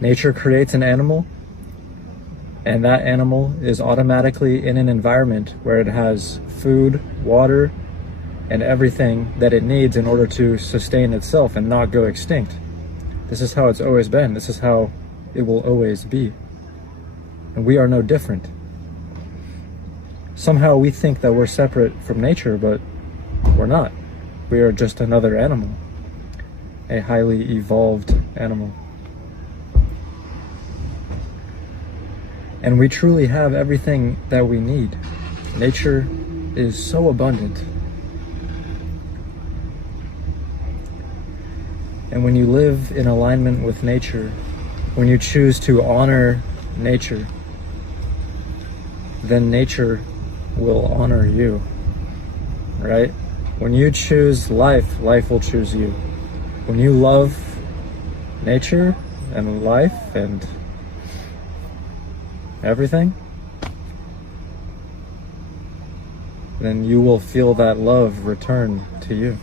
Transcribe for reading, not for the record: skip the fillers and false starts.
Nature creates an animal, and that animal is automatically in an environment where it has food, water, and everything that it needs in order to sustain itself and not go extinct. This is how it's always been. This is how it will always be. And we are no different. Somehow we think that we're separate from nature, but we're not. We are just another animal, a highly evolved animal. And we truly have everything that we need. Nature is so abundant. And when you live in alignment with nature, when you choose to honor nature, then nature will honor you, right? When you choose life, life will choose you. When you love nature and life and everything, then you will feel that love return to you.